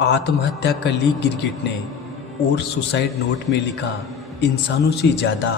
आत्महत्या का ली गिरगिट ने और सुसाइड नोट में लिखा, इंसानों से ज़्यादा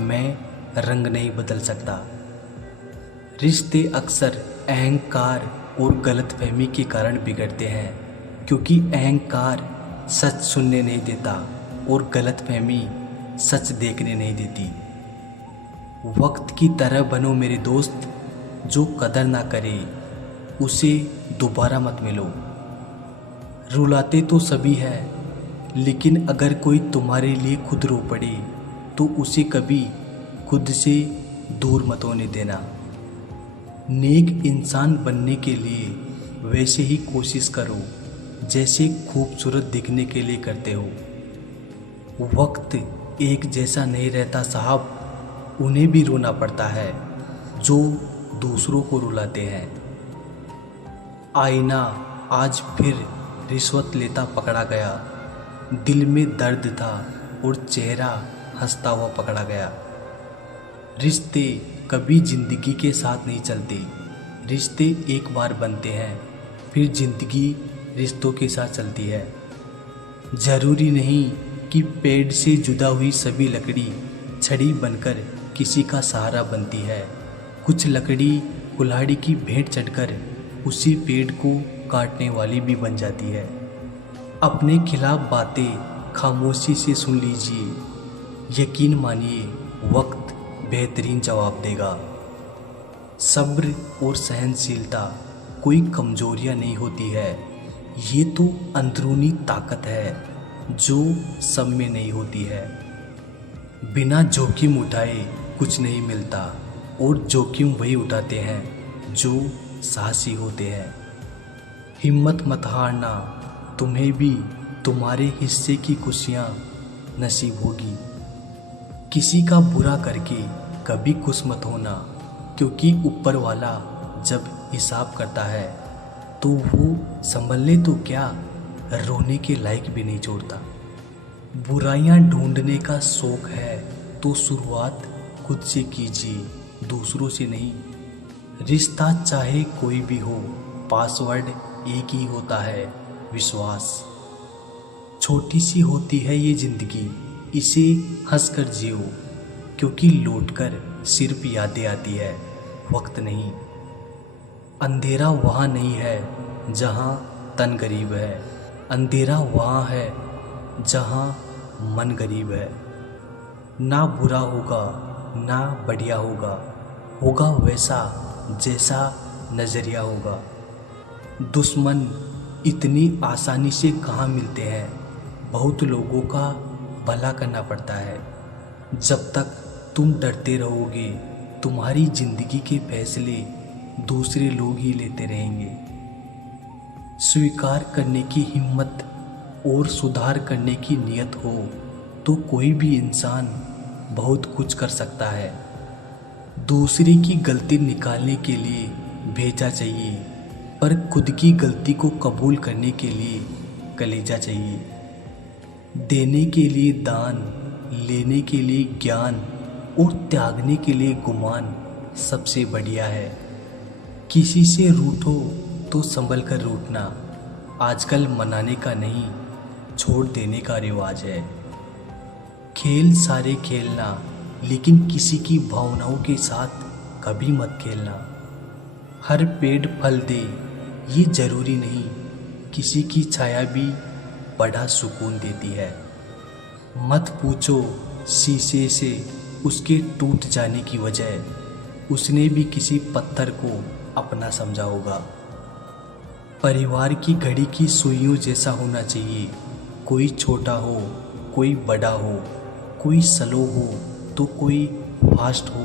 मैं रंग नहीं बदल सकता। रिश्ते अक्सर अहंकार और गलतफहमी के कारण बिगड़ते हैं, क्योंकि अहंकार सच सुनने नहीं देता और गलतफहमी सच देखने नहीं देती। वक्त की तरह बनो मेरे दोस्त, जो कदर ना करे उसे दोबारा मत मिलो। रुलाते तो सभी है, लेकिन अगर कोई तुम्हारे लिए खुद रो पड़े तो उसे कभी खुद से दूर मत होने देना। नेक इंसान बनने के लिए वैसे ही कोशिश करो जैसे खूबसूरत दिखने के लिए करते हो। वक्त एक जैसा नहीं रहता साहब, उन्हें भी रोना पड़ता है जो दूसरों को रुलाते हैं। आईना आज फिर रिश्वत लेता पकड़ा गया, दिल में दर्द था और चेहरा हंसता हुआ पकड़ा गया। रिश्ते कभी जिंदगी के साथ नहीं चलते, रिश्ते एक बार बनते हैं, फिर जिंदगी रिश्तों के साथ चलती है। जरूरी नहीं कि पेड़ से जुदा हुई सभी लकड़ी छड़ी बनकर किसी का सहारा बनती है। कुछ लकड़ी कुल्हाड़ी की भेंट चढ़कर उसी पेड़ को काटने वाली भी बन जाती है। अपने खिलाफ बातें खामोशी से सुन लीजिए, यकीन मानिए वक्त बेहतरीन जवाब देगा। सब्र और सहनशीलता कोई कमजोरियां नहीं होती है, ये तो अंदरूनी ताकत है जो सब में नहीं होती है। बिना जोखिम उठाए कुछ नहीं मिलता, और जोखिम वही उठाते हैं जो साहसी होते हैं। हिम्मत मत हारना, तुम्हें भी तुम्हारे हिस्से की खुशियाँ नसीब होगी। किसी का बुरा करके कभी खुश मत होना, क्योंकि ऊपर वाला जब हिसाब करता है तो वो संभलने तो क्या, रोने के लायक भी नहीं छोड़ता। बुराइयां ढूंढने का शौक है तो शुरुआत खुद से कीजिए, दूसरों से नहीं। रिश्ता चाहे कोई भी हो, पासवर्ड एक ही होता है, विश्वास। छोटी सी होती है ये जिंदगी, इसे हंसकर जियो, क्योंकि लौटकर सिर्फ यादें आती है, वक्त नहीं। अंधेरा वहाँ नहीं है जहाँ तन गरीब है, अंधेरा वहाँ है जहाँ मन गरीब है। ना बुरा होगा ना बढ़िया होगा, होगा वैसा जैसा नजरिया होगा। दुश्मन इतनी आसानी से कहाँ मिलते हैं, बहुत लोगों का भला करना पड़ता है। जब तक तुम डरते रहोगे, तुम्हारी जिंदगी के फैसले दूसरे लोग ही लेते रहेंगे। स्वीकार करने की हिम्मत और सुधार करने की नियत हो तो कोई भी इंसान बहुत कुछ कर सकता है। दूसरे की गलती निकालने के लिए भेजा चाहिए, पर खुद की गलती को कबूल करने के लिए कलेजा चाहिए। देने के लिए दान, लेने के लिए ज्ञान और त्यागने के लिए गुमान सबसे बढ़िया है। किसी से रूठो तो संभल कर रूठना, आजकल मनाने का नहीं छोड़ देने का रिवाज है। खेल सारे खेलना, लेकिन किसी की भावनाओं के साथ कभी मत खेलना। हर पेड़ फल दे ये जरूरी नहीं, किसी की छाया भी बड़ा सुकून देती है। मत पूछो शीशे से उसके टूट जाने की वजह, उसने भी किसी पत्थर को अपना समझा होगा। परिवार की घड़ी की सुइयों जैसा होना चाहिए, कोई छोटा हो कोई बड़ा हो, कोई स्लो हो तो कोई फास्ट हो,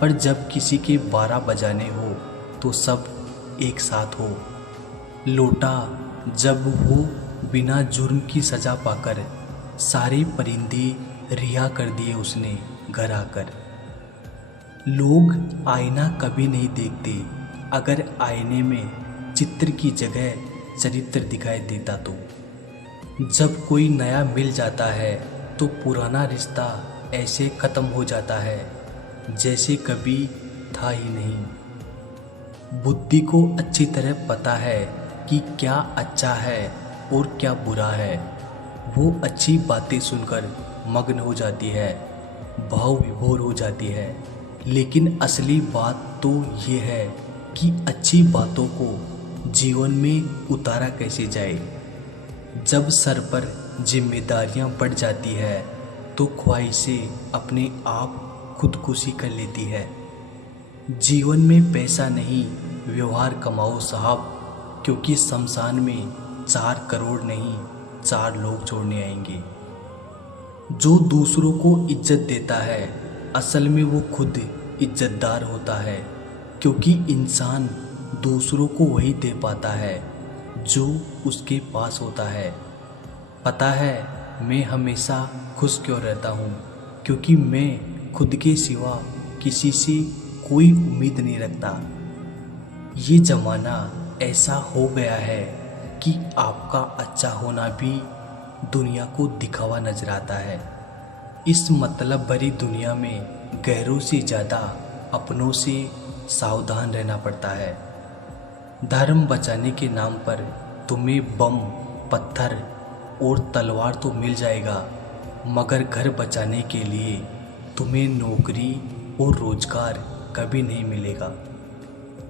पर जब किसी के 12 बजाने हो तो सब एक साथ हो। लौटा जब वो बिना जुर्म की सजा पाकर, सारे परिंदे रिहा कर दिए उसने घर आकर। लोग आईना कभी नहीं देखते, अगर आईने में चित्र की जगह चरित्र दिखाई देता तो। जब कोई नया मिल जाता है तो पुराना रिश्ता ऐसे ख़त्म हो जाता है जैसे कभी था ही नहीं। बुद्धि को अच्छी तरह पता है कि क्या अच्छा है और क्या बुरा है। वो अच्छी बातें सुनकर मग्न हो जाती है, भाव विभोर हो जाती है। लेकिन असली बात तो ये है कि अच्छी बातों को जीवन में उतारा कैसे जाए। जब सर पर जिम्मेदारियां बढ़ जाती है तो ख्वाहिशें अपने आप खुदकुशी कर लेती है। जीवन में पैसा नहीं व्यवहार कमाओ साहब, क्योंकि शमशान में 4 करोड़ नहीं 4 लोग छोड़ने आएंगे। जो दूसरों को इज्जत देता है असल में वो खुद इज्जतदार होता है, क्योंकि इंसान दूसरों को वही दे पाता है जो उसके पास होता है। पता है मैं हमेशा खुश क्यों रहता हूँ, क्योंकि मैं खुद के सिवा किसी से कोई उम्मीद नहीं रखता। ये ज़माना ऐसा हो गया है कि आपका अच्छा होना भी दुनिया को दिखावा नजर आता है। इस मतलब भरी दुनिया में गैरों से ज़्यादा अपनों से सावधान रहना पड़ता है। धर्म बचाने के नाम पर तुम्हें बम, पत्थर और तलवार तो मिल जाएगा, मगर घर बचाने के लिए तुम्हें नौकरी और रोजगार कभी नहीं मिलेगा।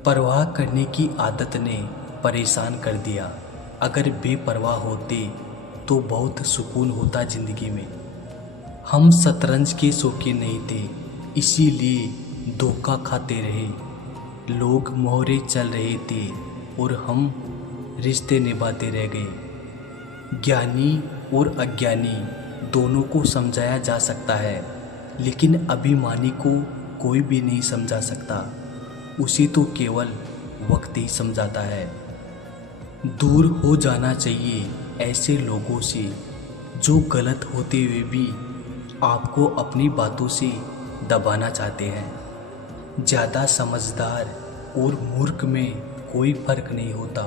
परवाह करने की आदत ने परेशान कर दिया। अगर बेपरवाह होते तो बहुत सुकून होता ज़िंदगी में। हम शतरंज के शौकीन नहीं थे, इसीलिए धोखा खाते रहे। लोग मोहरे चल रहे थे और हम रिश्ते निभाते रह गए। ज्ञानी और अज्ञानी दोनों को समझाया जा सकता है, लेकिन अभिमानी को कोई भी नहीं समझा सकता। उसे तो केवल वक्त ही समझाता है। दूर हो जाना चाहिए ऐसे लोगों से जो गलत होते हुए भी आपको अपनी बातों से दबाना चाहते हैं। ज़्यादा समझदार और मूर्ख में कोई फर्क नहीं होता,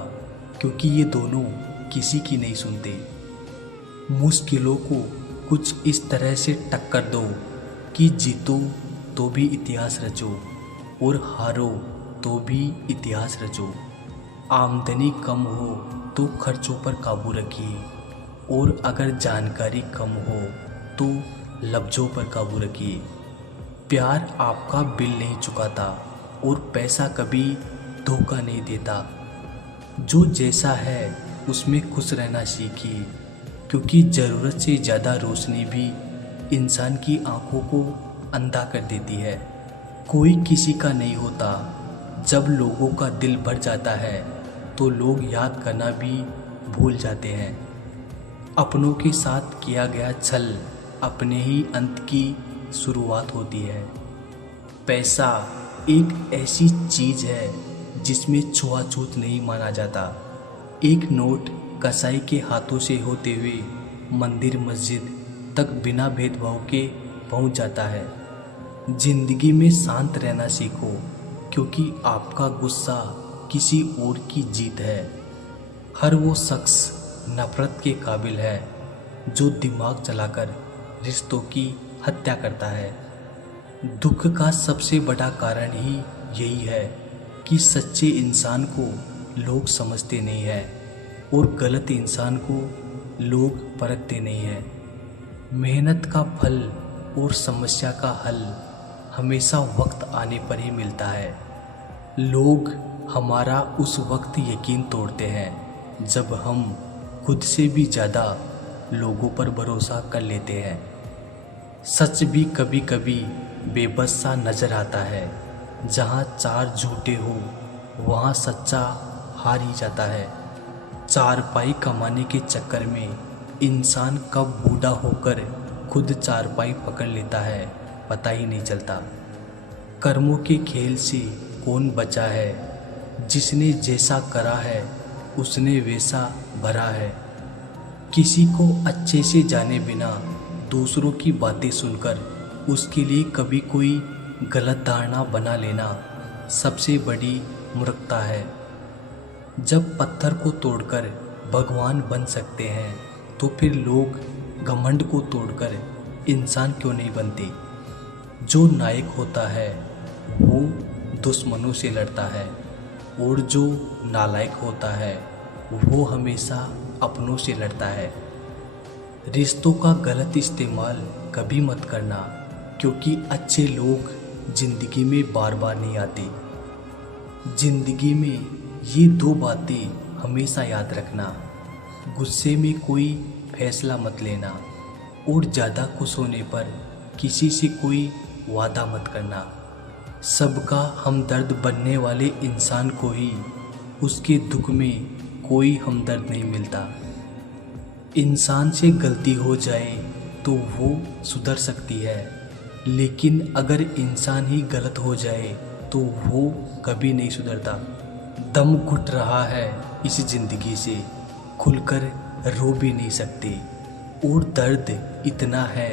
क्योंकि ये दोनों किसी की नहीं सुनते। मुश्किलों को कुछ इस तरह से टक्कर दो कि जीतो तो भी इतिहास रचो और हारो तो भी इतिहास रचो। आमदनी कम हो तो खर्चों पर काबू रखिए, और अगर जानकारी कम हो तो लफ्ज़ों पर काबू रखिए। प्यार आपका बिल नहीं चुकाता और पैसा कभी धोखा नहीं देता। जो जैसा है उसमें खुश रहना सीखिए, क्योंकि ज़रूरत से ज़्यादा रोशनी भी इंसान की आंखों को अंधा कर देती है। कोई किसी का नहीं होता। जब लोगों का दिल भर जाता है तो लोग याद करना भी भूल जाते हैं। अपनों के साथ किया गया छल अपने ही अंत की शुरुआत होती है। पैसा एक ऐसी चीज़ है जिसमें छुआछूत नहीं माना जाता। एक नोट कसाई के हाथों से होते हुए मंदिर मस्जिद तक बिना भेदभाव के पहुंच जाता है। जिंदगी में शांत रहना सीखो, क्योंकि आपका गुस्सा किसी और की जीत है। हर वो शख्स नफरत के काबिल है जो दिमाग चलाकर रिश्तों की हत्या करता है। दुख का सबसे बड़ा कारण ही यही है कि सच्चे इंसान को लोग समझते नहीं हैं और गलत इंसान को लोग परखते नहीं हैं। मेहनत का फल और समस्या का हल हमेशा वक्त आने पर ही मिलता है। लोग हमारा उस वक्त यकीन तोड़ते हैं जब हम खुद से भी ज़्यादा लोगों पर भरोसा कर लेते हैं। सच भी कभी कभी बेबस सा नज़र आता है। जहाँ 4 झूठे हो वहाँ सच्चा हार ही जाता है। 4 पाई कमाने के चक्कर में इंसान कब बूढ़ा होकर खुद 4 पाई पकड़ लेता है पता ही नहीं चलता। कर्मों के खेल से कौन बचा है? जिसने जैसा करा है उसने वैसा भरा है। किसी को अच्छे से जाने बिना दूसरों की बातें सुनकर उसके लिए कभी कोई गलत धारणा बना लेना सबसे बड़ी मूर्खता है। जब पत्थर को तोड़कर भगवान बन सकते हैं तो फिर लोग घमंड को तोड़कर इंसान क्यों नहीं बनते? जो नायक होता है वो दुश्मनों से लड़ता है, और जो नालायक होता है वो हमेशा अपनों से लड़ता है। रिश्तों का गलत इस्तेमाल कभी मत करना, क्योंकि अच्छे लोग जिंदगी में बार बार नहीं आते। जिंदगी में ये दो बातें हमेशा याद रखना: गुस्से में कोई फैसला मत लेना और ज़्यादा खुश होने पर किसी से कोई वादा मत करना। सबका हमदर्द बनने वाले इंसान को ही उसके दुख में कोई हमदर्द नहीं मिलता। इंसान से गलती हो जाए तो वो सुधर सकती है, लेकिन अगर इंसान ही गलत हो जाए तो वो कभी नहीं सुधरता। दम घुट रहा है इस ज़िंदगी से, खुलकर रो भी नहीं सकते, और दर्द इतना है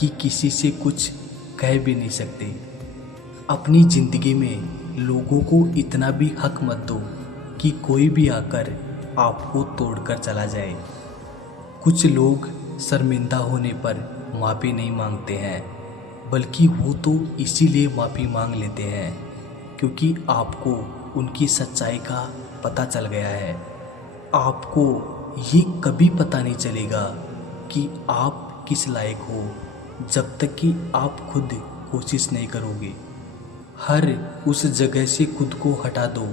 कि किसी से कुछ कह भी नहीं सकते। अपनी ज़िंदगी में लोगों को इतना भी हक मत दो कि कोई भी आकर आपको तोड़कर चला जाए। कुछ लोग शर्मिंदा होने पर माफ़ी नहीं मांगते हैं, बल्कि वो तो इसीलिए माफ़ी मांग लेते हैं क्योंकि आपको उनकी सच्चाई का पता चल गया है। आपको ये कभी पता नहीं चलेगा कि आप किस लायक हो जब तक कि आप खुद कोशिश नहीं करोगे। हर उस जगह से खुद को हटा दो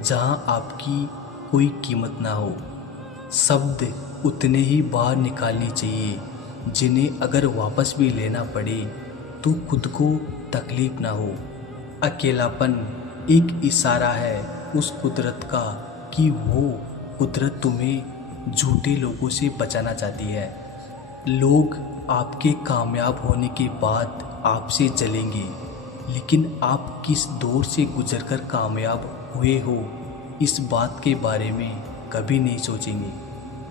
जहां आपकी कोई कीमत ना हो। शब्द उतने ही बाहर निकालने चाहिए जिन्हें अगर वापस भी लेना पड़े तो खुद को तकलीफ ना हो। अकेलापन एक इशारा है उस कुदरत का कि वो कुदरत तुम्हें झूठे लोगों से बचाना चाहती है। लोग आपके कामयाब होने के बाद आपसे जलेंगे, लेकिन आप किस दौर से गुजरकर कामयाब हुए हो इस बात के बारे में कभी नहीं सोचेंगे।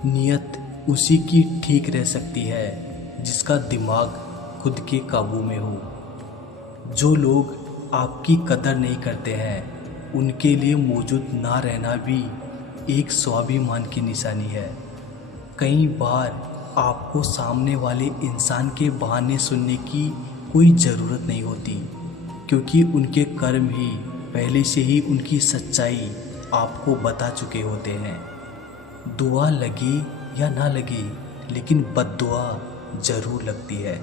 नियत उसी की ठीक रह सकती है जिसका दिमाग खुद के काबू में हो। जो लोग आपकी कदर नहीं करते हैं उनके लिए मौजूद ना रहना भी एक स्वाभिमान की निशानी है। कई बार आपको सामने वाले इंसान के बहाने सुनने की कोई ज़रूरत नहीं होती, क्योंकि उनके कर्म ही पहले से ही उनकी सच्चाई आपको बता चुके होते हैं। दुआ लगे या ना लगे, लेकिन बद्दुआ ज़रूर लगती है।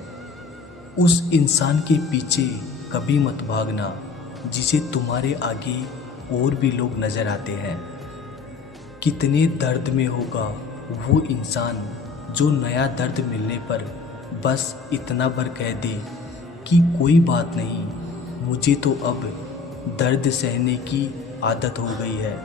उस इंसान के पीछे कभी मत भागना जिसे तुम्हारे आगे और भी लोग नज़र आते हैं। कितने दर्द में होगा वो इंसान जो नया दर्द मिलने पर बस इतना भर कह दे कि कोई बात नहीं, मुझे तो अब दर्द सहने की आदत हो गई है।